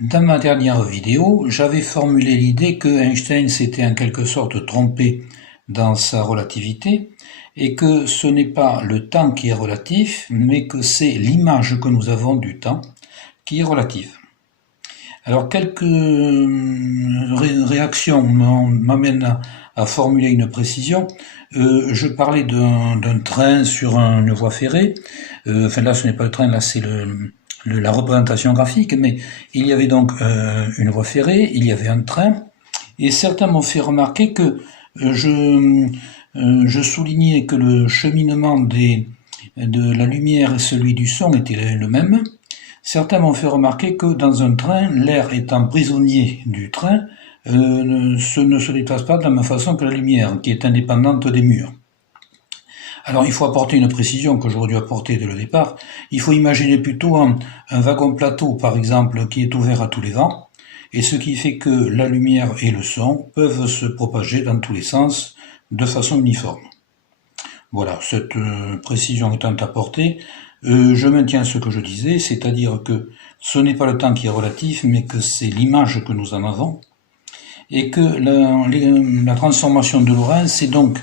Dans ma dernière vidéo, j'avais formulé l'idée que Einstein s'était en quelque sorte trompé dans sa relativité et que ce n'est pas le temps qui est relatif, mais que c'est l'image que nous avons du temps qui est relative. Alors quelques réactions m'amènent à formuler une précision. Je parlais d'un train sur une voie ferrée. Enfin là, ce n'est pas le train, là c'est la représentation graphique, mais il y avait donc une voie ferrée, il y avait un train, et certains m'ont fait remarquer que je soulignais que le cheminement de la lumière et celui du son était le même. Certains m'ont fait remarquer que dans un train, l'air étant prisonnier du train, ne se déplace pas de la même façon que la lumière, qui est indépendante des murs. Alors il faut apporter une précision que j'aurais dû apporter dès le départ. Il faut imaginer plutôt un wagon plateau, par exemple, qui est ouvert à tous les vents, et ce qui fait que la lumière et le son peuvent se propager dans tous les sens de façon uniforme. Voilà, cette précision étant apportée, je maintiens ce que je disais, c'est-à-dire que ce n'est pas le temps qui est relatif, mais que c'est l'image que nous en avons, et que la transformation de Lorentz, c'est donc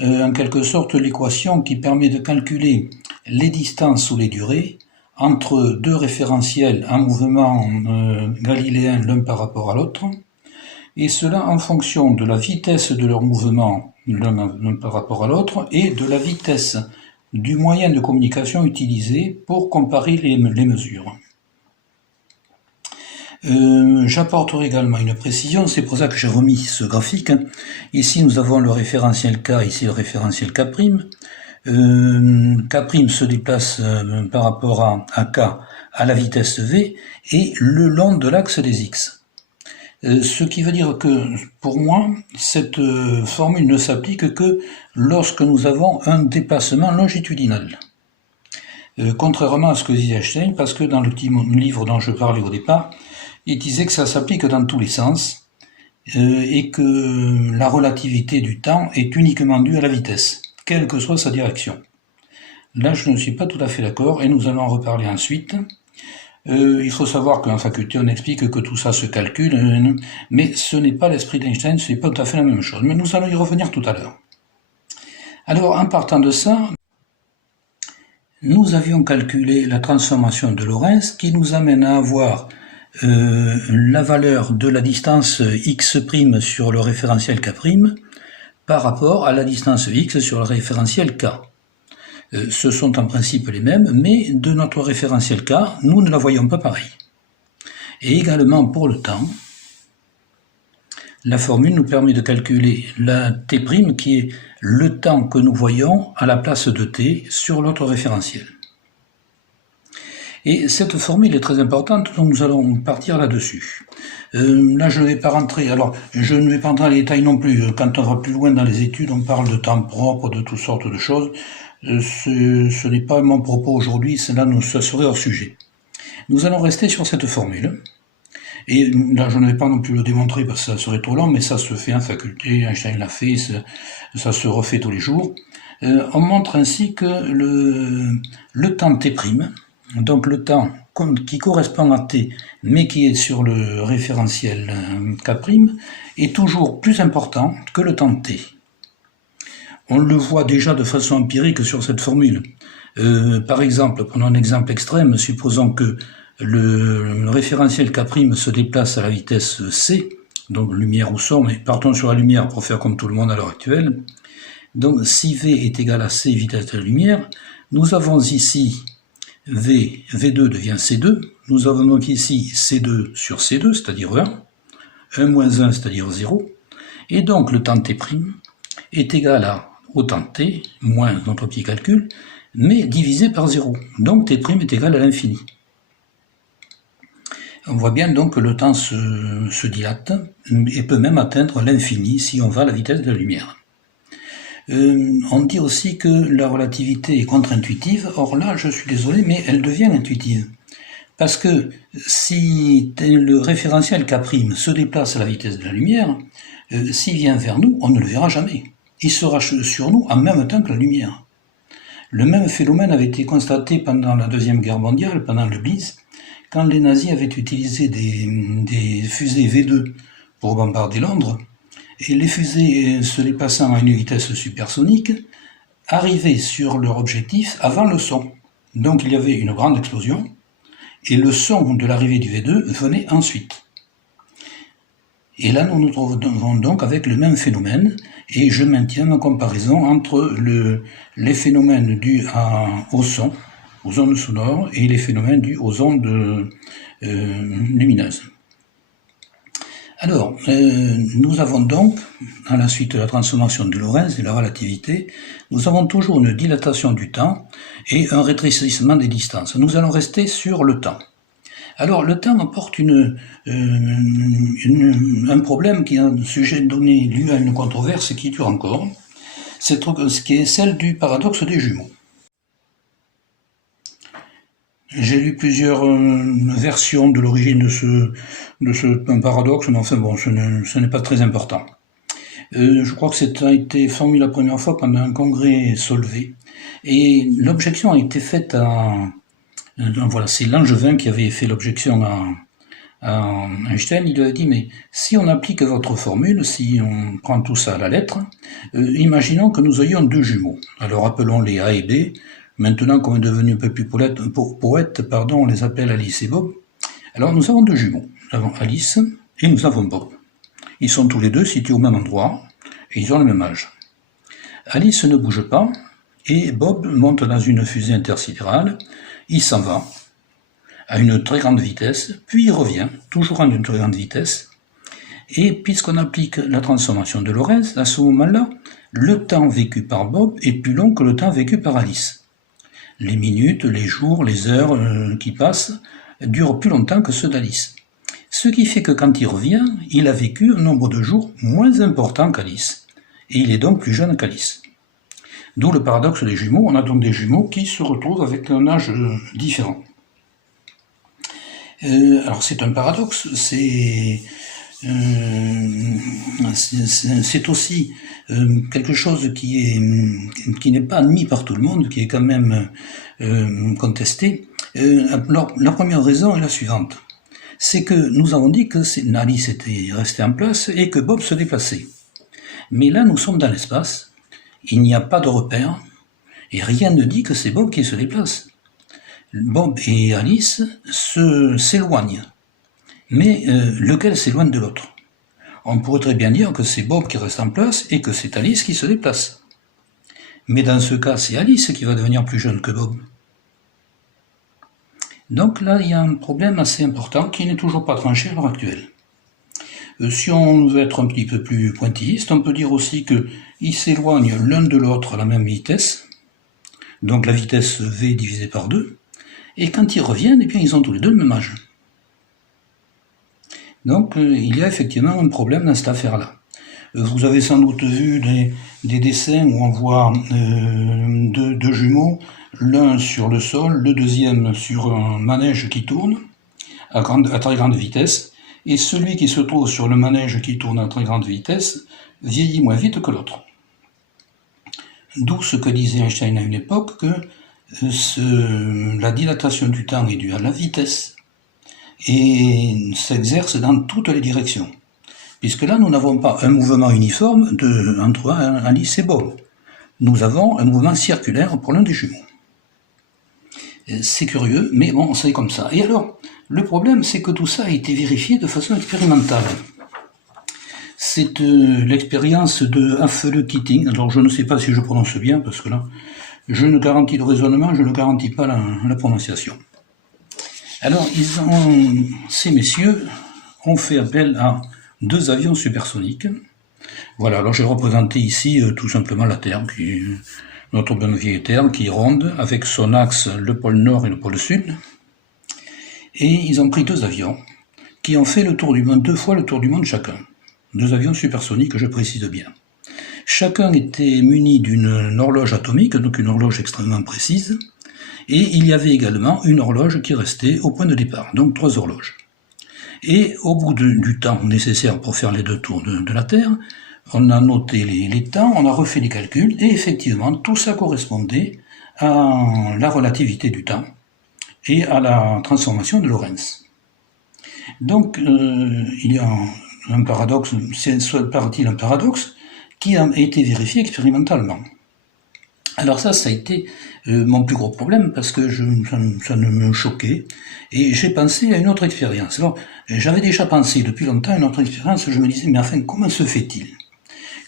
en quelque sorte l'équation qui permet de calculer les distances ou les durées entre deux référentiels en mouvement galiléen l'un par rapport à l'autre, et cela en fonction de la vitesse de leur mouvement l'un par rapport à l'autre et de la vitesse du moyen de communication utilisé pour comparer les mesures. J'apporterai également une précision, c'est pour ça que j'ai remis ce graphique. Ici nous avons le référentiel K, ici le référentiel K'. K' se déplace par rapport à K à la vitesse V et le long de l'axe des X. Ce qui veut dire que, pour moi, cette formule ne s'applique que lorsque nous avons un déplacement longitudinal. Contrairement à ce que disait Einstein, parce que dans le petit livre dont je parlais au départ, il disait que ça s'applique dans tous les sens, et que la relativité du temps est uniquement due à la vitesse, quelle que soit sa direction. Là, je ne suis pas tout à fait d'accord, et nous allons en reparler ensuite. Il faut savoir qu'en faculté, on explique que tout ça se calcule, mais ce n'est pas l'esprit d'Einstein, ce n'est pas tout à fait la même chose. Mais nous allons y revenir tout à l'heure. Alors, en partant de ça, nous avions calculé la transformation de Lorentz qui nous amène à avoir la valeur de la distance x' sur le référentiel K' par rapport à la distance x sur le référentiel K. Ce sont en principe les mêmes, mais de notre référentiel K, nous ne la voyons pas pareil. Et également pour le temps, la formule nous permet de calculer la t' qui est le temps que nous voyons à la place de t sur l'autre référentiel. Et cette formule est très importante, donc nous allons partir là-dessus. Là, je ne vais pas rentrer, alors je ne vais pas rentrer dans les détails non plus. Quand on va plus loin dans les études, on parle de temps propre, de toutes sortes de choses. Ce n'est pas mon propos aujourd'hui, ça serait hors sujet. Nous allons rester sur cette formule. Et là, je ne vais pas non plus le démontrer parce que ça serait trop long, mais ça se fait en faculté, Einstein l'a fait, ça se refait tous les jours. On montre ainsi que le temps t', donc le temps qui correspond à t, mais qui est sur le référentiel K', est toujours plus important que le temps t. On le voit déjà de façon empirique sur cette formule. Par exemple, prenons un exemple extrême, supposons que le référentiel K' se déplace à la vitesse c, donc lumière ou son, mais partons sur la lumière pour faire comme tout le monde à l'heure actuelle. Donc si v est égal à c vitesse de la lumière, nous avons ici v2 devient c2, nous avons donc ici c2 sur c2, c'est-à-dire 1, 1 moins 1, c'est-à-dire 0, et donc le temps t' est égal à au temps t, moins notre petit calcul, mais divisé par 0. Donc t' est égal à l'infini. On voit bien donc que le temps se dilate et peut même atteindre l'infini si on va à la vitesse de la lumière. On dit aussi que la relativité est contre-intuitive. Or là, je suis désolé, mais elle devient intuitive. Parce que si le référentiel K' se déplace à la vitesse de la lumière, s'il vient vers nous, on ne le verra jamais. Il sera sur nous en même temps que la lumière. Le même phénomène avait été constaté pendant la Deuxième Guerre mondiale, pendant le Blitz, quand les nazis avaient utilisé des fusées V2 pour bombarder Londres, et les fusées se déplaçant à une vitesse supersonique arrivaient sur leur objectif avant le son. Donc il y avait une grande explosion, et le son de l'arrivée du V2 venait ensuite. Et là, nous nous trouvons donc avec le même phénomène, et je maintiens ma comparaison entre les phénomènes dus au son, aux ondes sonores, et les phénomènes dus aux ondes lumineuses. Alors, nous avons donc, à la suite de la transformation de Lorentz et la relativité, nous avons toujours une dilatation du temps et un rétrécissement des distances. Nous allons rester sur le temps. Alors, le temps apporte un problème qui a un sujet donné lieu à une controverse qui dure encore, ce qui est celle du paradoxe des jumeaux. J'ai lu plusieurs versions de l'origine de ce paradoxe, mais enfin bon, ce n'est pas très important. Je crois que ça a été formulé la première fois pendant un congrès Solvay, et l'objection a été faite à... Voilà, c'est Langevin qui avait fait l'objection à Einstein. Il lui a dit, mais si on applique votre formule, si on prend tout ça à la lettre, imaginons que nous ayons deux jumeaux. Alors appelons-les A et B. Maintenant qu'on est devenu un peu plus poète, on les appelle Alice et Bob. Alors nous avons deux jumeaux. Nous avons Alice et nous avons Bob. Ils sont tous les deux situés au même endroit et ils ont le même âge. Alice ne bouge pas et Bob monte dans une fusée intersidérale. Il s'en va à une très grande vitesse, puis il revient, toujours à une très grande vitesse. Et puisqu'on applique la transformation de Lorentz, à ce moment-là, le temps vécu par Bob est plus long que le temps vécu par Alice. Les minutes, les jours, les heures qui passent durent plus longtemps que ceux d'Alice. Ce qui fait que quand il revient, il a vécu un nombre de jours moins important qu'Alice. Et il est donc plus jeune qu'Alice. D'où le paradoxe des jumeaux. On a donc des jumeaux qui se retrouvent avec un âge différent. Alors c'est un paradoxe, c'est aussi quelque chose qui n'est pas admis par tout le monde, qui est quand même contesté. Alors, la première raison est la suivante. C'est que nous avons dit que Alice était restée en place et que Bob se déplaçait. Mais là, nous sommes dans l'espace, il n'y a pas de repère, et rien ne dit que c'est Bob qui se déplace. Bob et Alice s'éloignent, mais lequel s'éloigne de l'autre? On pourrait très bien dire que c'est Bob qui reste en place et que c'est Alice qui se déplace. Mais dans ce cas, c'est Alice qui va devenir plus jeune que Bob. Donc là, il y a un problème assez important qui n'est toujours pas tranché à l'heure actuelle. Si on veut être un petit peu plus pointilliste, on peut dire aussi qu'ils s'éloignent l'un de l'autre à la même vitesse, donc la vitesse v divisée par 2, et quand ils reviennent, eh bien, ils ont tous les deux le même âge. Donc il y a effectivement un problème dans cette affaire-là. Vous avez sans doute vu des dessins où on voit deux jumeaux, l'un sur le sol, le deuxième sur un manège qui tourne à très grande vitesse, et celui qui se trouve sur le manège qui tourne à très grande vitesse vieillit moins vite que l'autre. D'où ce que disait Einstein à une époque, que la dilatation du temps est due à la vitesse et s'exerce dans toutes les directions. Puisque là, nous n'avons pas un mouvement uniforme entre Alice et Bob. Nous avons un mouvement circulaire pour l'un des jumeaux. C'est curieux, mais bon, c'est comme ça. Et alors, le problème, c'est que tout ça a été vérifié de façon expérimentale. C'est l'expérience de Affele-Keating. Alors, je ne sais pas si je prononce bien, parce que là, je ne garantis le raisonnement, je ne garantis pas la prononciation. Alors, ces messieurs ont fait appel à deux avions supersoniques. Voilà, alors j'ai représenté ici tout simplement la Terre, notre bonne vieille Terre, qui est ronde, avec son axe, le pôle Nord et le pôle Sud. Et ils ont pris deux avions, qui ont fait le tour du monde, 2 fois le tour du monde chacun. Deux avions supersoniques, je précise bien. Chacun était muni d'une horloge atomique, donc une horloge extrêmement précise, et il y avait également une horloge qui restait au point de départ, donc 3 horloges. Et au bout du temps nécessaire pour faire les 2 tours de la Terre, on a noté les temps, on a refait les calculs, et effectivement, tout ça correspondait à la relativité du temps. et à la transformation de Lorentz. Donc, il y a un paradoxe, paraît-il un paradoxe, qui a été vérifié expérimentalement. Alors ça a été mon plus gros problème, parce que ça ne me choquait, et j'ai pensé à une autre expérience. Alors, j'avais déjà pensé depuis longtemps à une autre expérience, je me disais, mais enfin, comment se fait-il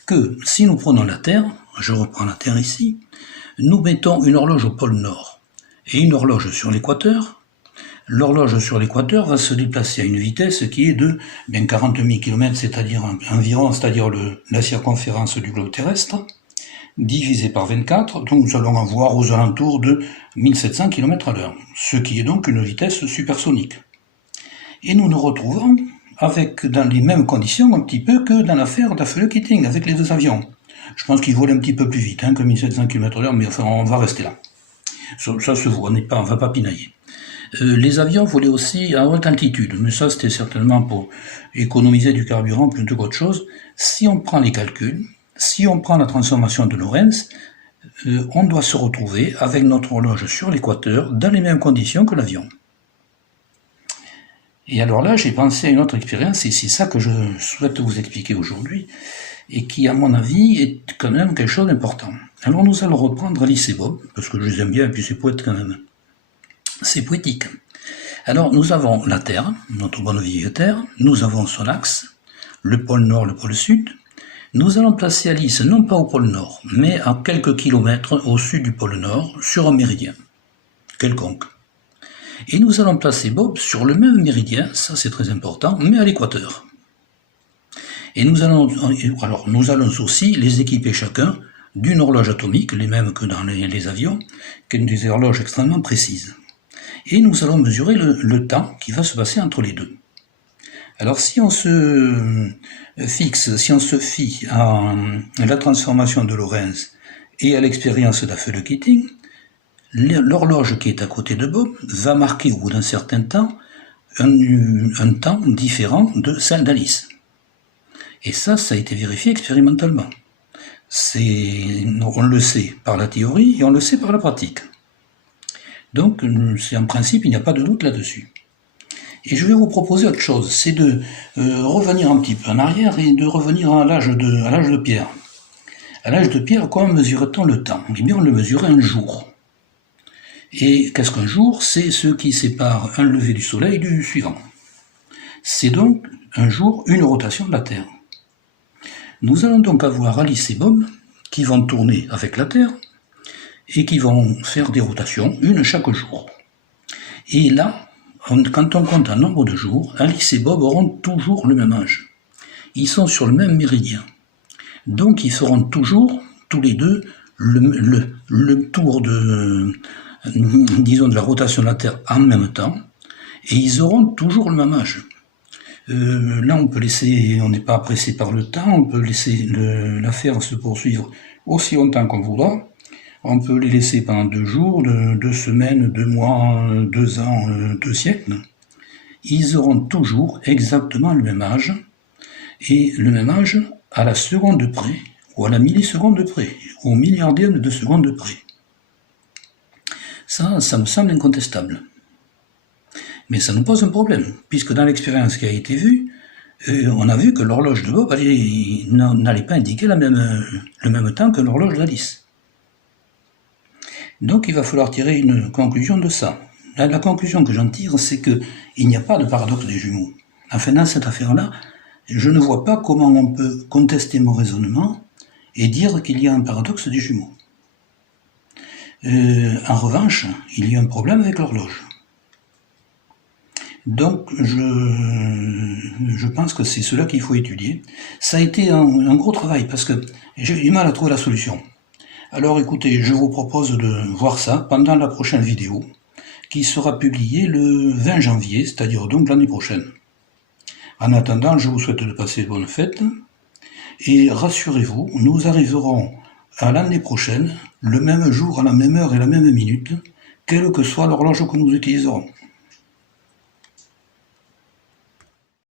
que, si nous prenons la Terre, je reprends la Terre ici, nous mettons une horloge au pôle Nord, et une horloge sur l'équateur. L'horloge sur l'équateur va se déplacer à une vitesse qui est de 40 000 km, c'est-à-dire environ, c'est-à-dire la circonférence du globe terrestre, divisé par 24, donc nous allons avoir aux alentours de 1700 km à l'heure, ce qui est donc une vitesse supersonique. Et nous nous retrouvons dans les mêmes conditions un petit peu que dans l'affaire d'Affeldt-Keating avec les deux avions. Je pense qu'ils volaient un petit peu plus vite que 1700 km/h, mais enfin on va rester là. Ça se voit, on ne va pas pinailler. Les avions volaient aussi à haute altitude, mais ça c'était certainement pour économiser du carburant plutôt qu'autre chose. Si on prend les calculs, si on prend la transformation de Lorentz, on doit se retrouver avec notre horloge sur l'équateur dans les mêmes conditions que l'avion. Et alors là, j'ai pensé à une autre expérience, et c'est ça que je souhaite vous expliquer aujourd'hui, et qui, à mon avis, est quand même quelque chose d'important. Alors nous allons reprendre Alice et Bob, parce que je les aime bien, et puis c'est poète quand même. C'est poétique. Alors nous avons la Terre, notre bonne vieille Terre, nous avons son axe, le pôle Nord, le pôle Sud. Nous allons placer Alice non pas au pôle Nord, mais à quelques kilomètres au sud du pôle Nord, sur un méridien quelconque. Et nous allons placer Bob sur le même méridien, ça c'est très important, mais à l'équateur. Et nous allons aussi les équiper chacun d'une horloge atomique, les mêmes que dans les avions, qui sont des horloges extrêmement précises. Et nous allons mesurer le temps qui va se passer entre les deux. Alors si on se fie à la transformation de Lorentz et à l'expérience d'Affeldt-Keating, l'horloge qui est à côté de Bob va marquer au bout d'un certain temps un temps différent de celle d'Alice. Et ça a été vérifié expérimentalement. On le sait par la théorie et on le sait par la pratique. Donc, en principe, il n'y a pas de doute là-dessus. Et je vais vous proposer autre chose, c'est de revenir un petit peu en arrière et de revenir à l'âge de pierre. À l'âge de pierre, comment mesurait-on le temps? Eh bien, on le mesurait un jour. Et qu'est-ce qu'un jour? C'est ce qui sépare un lever du soleil du suivant. C'est donc un jour, une rotation de la Terre. Nous allons donc avoir Alice et Bob qui vont tourner avec la Terre et qui vont faire des rotations, une chaque jour. Et là, quand on compte un nombre de jours, Alice et Bob auront toujours le même âge. Ils sont sur le même méridien. Donc ils feront toujours, tous les deux, le tour de la rotation de la Terre en même temps, et ils auront toujours le même âge. Là, on n'est pas pressé par le temps, on peut laisser l'affaire se poursuivre aussi longtemps qu'on voudra. On peut les laisser pendant 2 jours, 2 semaines, 2 mois, 2 ans, 2 siècles. Ils auront toujours exactement le même âge, et le même âge à la seconde près, ou à la milliseconde près, ou au milliardième de seconde près. Ça me semble incontestable. Mais ça nous pose un problème, puisque dans l'expérience qui a été vue, on a vu que l'horloge de Bob n'allait pas indiquer le même temps que l'horloge d'Alice. Donc il va falloir tirer une conclusion de ça. La conclusion que j'en tire, c'est qu'il n'y a pas de paradoxe des jumeaux. Enfin, dans cette affaire-là, je ne vois pas comment on peut contester mon raisonnement et dire qu'il y a un paradoxe des jumeaux. En revanche, il y a un problème avec l'horloge. Donc, je pense que c'est cela qu'il faut étudier. Ça a été un gros travail, parce que j'ai eu du mal à trouver la solution. Alors écoutez, je vous propose de voir ça pendant la prochaine vidéo, qui sera publiée le 20 janvier, c'est-à-dire donc l'année prochaine. En attendant, je vous souhaite de passer de bonnes fêtes, et rassurez-vous, nous arriverons à l'année prochaine, le même jour, à la même heure et la même minute, quelle que soit l'horloge que nous utiliserons.